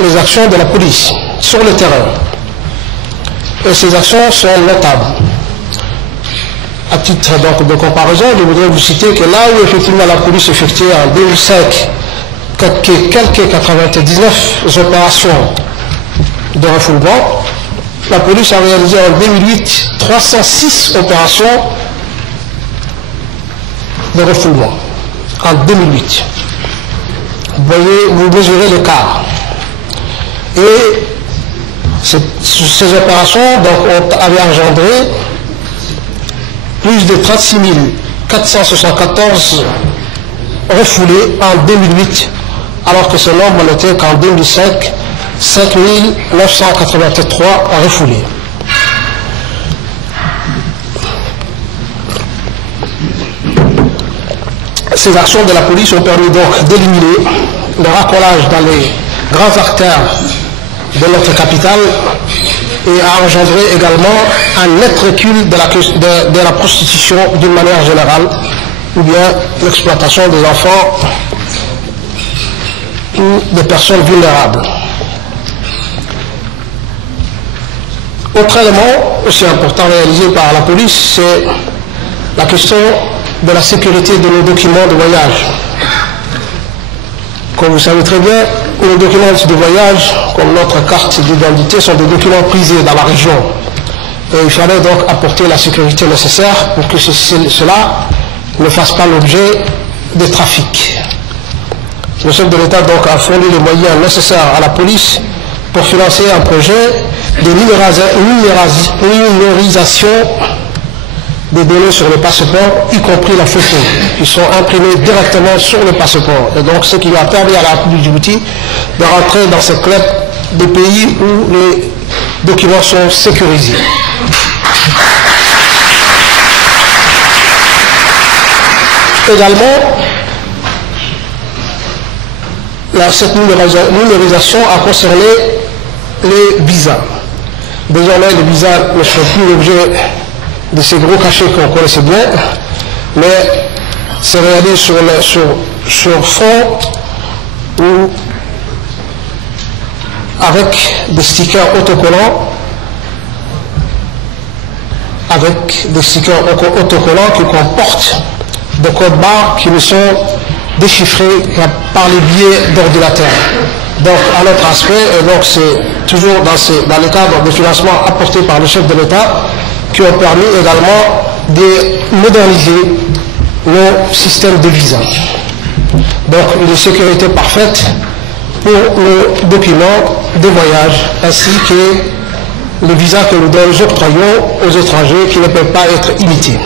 les actions de la police sur le terrain. Et ces actions sont notables. À titre donc de comparaison, je voudrais vous citer que là où effectivement la police effectuait en 2005 quelques 99 opérations de refoulement, la police a réalisé en 2008 306 opérations de refoulement. En 2008. Vous mesurez l'écart. Et ces opérations donc, avaient engendré plus de 36 474 refoulés en 2008, alors que ce nombre n'était qu'en 2005, 5 983 refoulés. Ces actions de la police ont permis donc d'éliminer le racolage dans les grands artères de notre capitale et a engendré également un net recul de la prostitution d'une manière générale, ou bien l'exploitation des enfants ou des personnes vulnérables. Autre élément aussi important réalisé par la police, c'est la question de la sécurité de nos documents de voyage. Comme vous savez très bien, nos documents de voyage, comme notre carte d'identité, sont des documents prisés dans la région. Et il fallait donc apporter la sécurité nécessaire pour que cela ne fasse pas l'objet de trafic. Le chef de l'État donc a fourni les moyens nécessaires à la police pour financer un projet de numérisation des données sur le passeport, y compris la photo, qui sont imprimées directement sur le passeport. Et donc, ce qui a permis à la République de Djibouti de rentrer dans ce club des pays où les documents sont sécurisés. Également, cette numérisation a concerné les visas. Désormais, les visas ne sont plus l'objet de ces gros cachets qu'on connaissait bien, mais c'est réalisé sur fond ou avec des stickers autocollants, qui comportent des codes barres qui ne sont déchiffrés par les biais d'ordinateur. Donc, à notre aspect, et donc c'est toujours dans le cadre de financement apporté par le chef de l'État, qui ont permis également de moderniser nos systèmes de visa. Donc une sécurité parfaite pour nos documents de voyage, ainsi que les visas que nous octroyons aux étrangers qui ne peuvent pas être imités.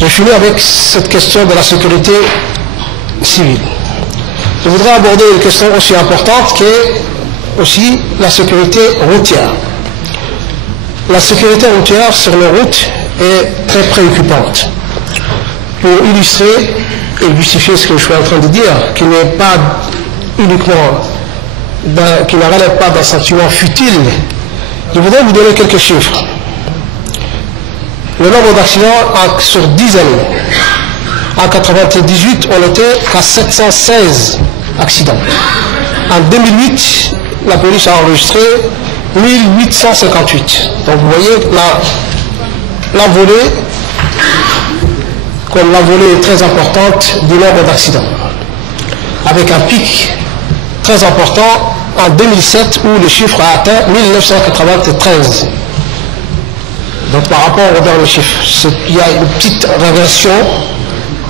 J'ai fini avec cette question de la sécurité civile. Je voudrais aborder une question aussi importante qu'est aussi la sécurité routière. La sécurité routière sur les routes est très préoccupante. Pour illustrer et justifier ce que je suis en train de dire, qui n'est pas uniquement, qui ne relève pas d'un sentiment futile, je voudrais vous donner quelques chiffres. Le nombre d'accidents sur 10 années. En 1998, on était qu'à 716 accidents. En 2008, la police a enregistré 1858. Donc vous voyez l'envolée, comme l'envolée est très importante du nombre d'accidents. Avec un pic très important en 2007 où le chiffre a atteint 1993. Donc par rapport au dernier chiffre, il y a une petite régression,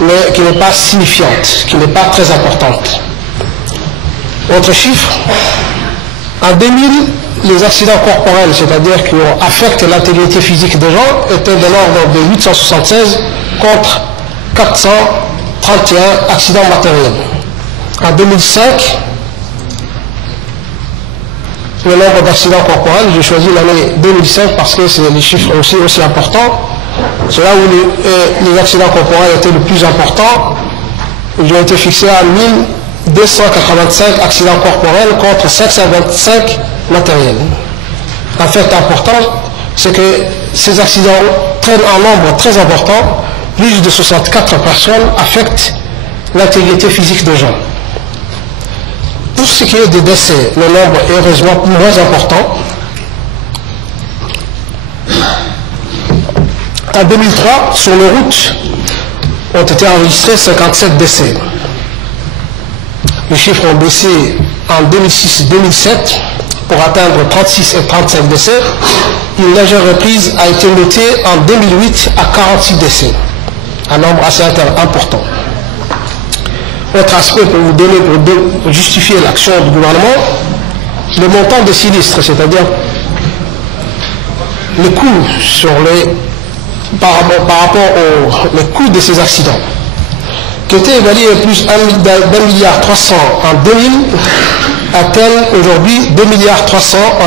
mais qui n'est pas signifiante, qui n'est pas très importante. Autre chiffre, en 2000, les accidents corporels, c'est-à-dire qui affectent l'intégrité physique des gens, étaient de l'ordre de 876 contre 431 accidents matériels. En 2005, le nombre d'accidents corporels, j'ai choisi l'année 2005 parce que c'est les chiffres aussi importants. C'est là où les accidents corporels étaient le plus importants. Ils ont été fixés à 1285 accidents corporels contre 525 matériels. Un fait important, c'est que ces accidents prennent un nombre très important, plus de 64 personnes affectent l'intégrité physique des gens. tout ce qui est des décès, le nombre est heureusement moins important. En 2003, sur les routes, ont été enregistrés 57 décès. Les chiffres ont baissé en 2006-2007 pour atteindre 36 et 35 décès. Une légère reprise a été notée en 2008 à 46 décès, un nombre assez important. Autre aspect pour vous donner, pour justifier l'action du gouvernement, le montant des sinistres, c'est-à-dire les coûts par rapport aux coûts de ces accidents, qui étaient évalués à plus d'1,3 milliard en 2000, atteignent aujourd'hui 2,3 milliards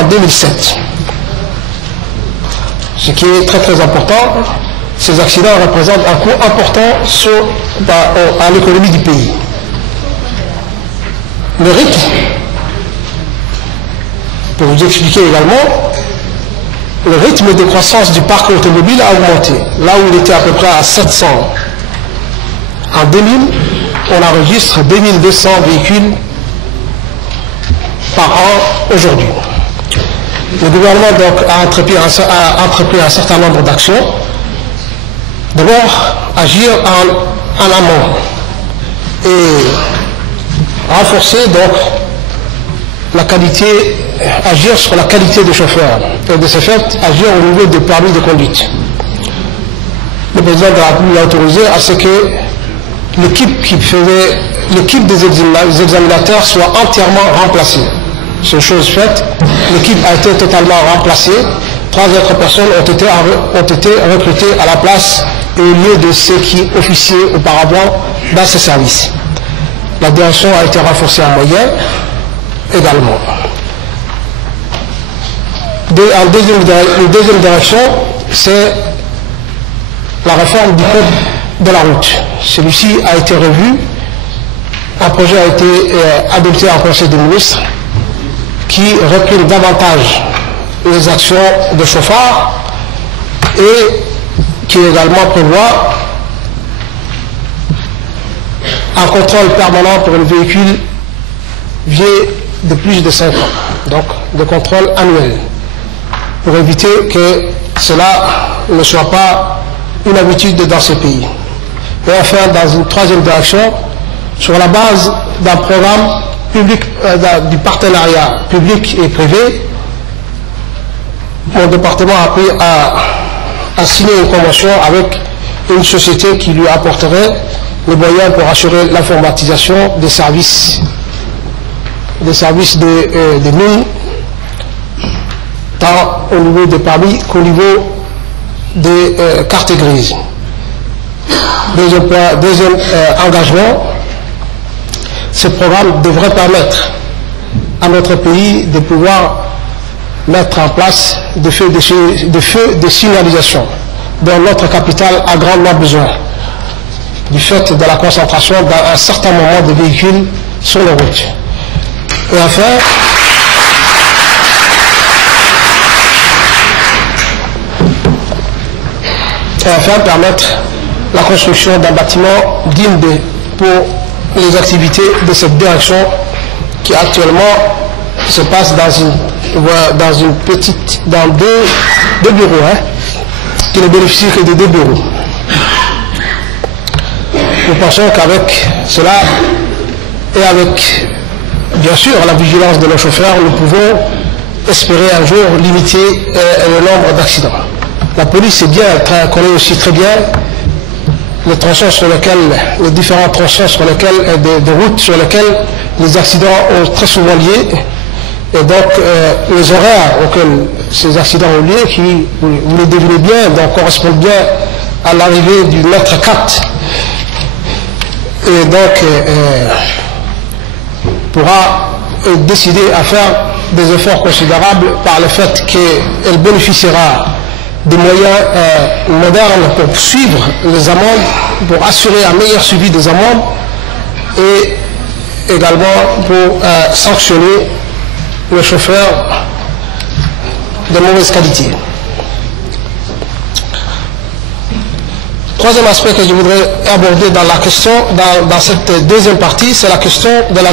en 2007. Ce qui est très très important. Ces accidents représentent un coût important à l'économie du pays. Le rythme, pour vous expliquer également, le rythme de croissance du parc automobile a augmenté. Là où il était à peu près à 700 en 2000, on enregistre 2200 véhicules par an aujourd'hui. Le gouvernement donc a entrepris un certain nombre d'actions. D'abord, agir en amont et renforcer donc la qualité, agir sur la qualité des chauffeurs et de ce fait agir au niveau des permis de conduite. Le président de la République a autorisé à ce que l'équipe des examinateurs soit entièrement remplacée. C'est une chose faite, l'équipe a été totalement remplacée, 3 autres personnes ont été recrutées à la place et au lieu de ceux qui officiaient auparavant dans ce service. La direction a été renforcée en moyens également. Une deuxième direction, c'est la réforme du code de la route. Celui-ci a été revu. Un projet a été adopté en Conseil des ministres qui reprime davantage les actions de chauffard et qui également prévoit un contrôle permanent pour les véhicules vieux de plus de 5 ans, donc de contrôle annuel, pour éviter que cela ne soit pas une habitude dans ce pays. Et enfin, dans une troisième direction, sur la base d'un programme public, du partenariat public et privé, mon département a signé une convention avec une société qui lui apporterait les moyens pour assurer l'informatisation des services des mines, tant au niveau des permis qu'au niveau des cartes grises. Deuxième engagement, ce programme devrait permettre à notre pays de pouvoir mettre en place des feux de signalisation dont notre capitale a grandement besoin, du fait de la concentration d'un certain nombre de véhicules sur les routes. Et enfin, permettre la construction d'un bâtiment digne pour les activités de cette direction qui actuellement se passe dans deux bureaux, qui ne bénéficient que de 2 bureaux. Nous pensons qu'avec cela et avec bien sûr la vigilance de nos chauffeurs, nous pouvons espérer un jour limiter le nombre d'accidents. La police connaît aussi très bien les tronçons sur lesquels, les différents tronçons sur lesquels, de routes sur lesquelles les accidents ont très souvent lieu. Et donc les horaires auxquels ces accidents ont lieu, qui, vous les devinez bien, donc correspondent bien à l'arrivée du mètre 4. Et donc pourra décider à faire des efforts considérables par le fait qu'elle bénéficiera des moyens modernes pour suivre les amendes, pour assurer un meilleur suivi des amendes et également pour sanctionner les chauffeurs de mauvaise qualité. Troisième aspect que je voudrais aborder dans la question, dans cette deuxième partie, c'est la question de la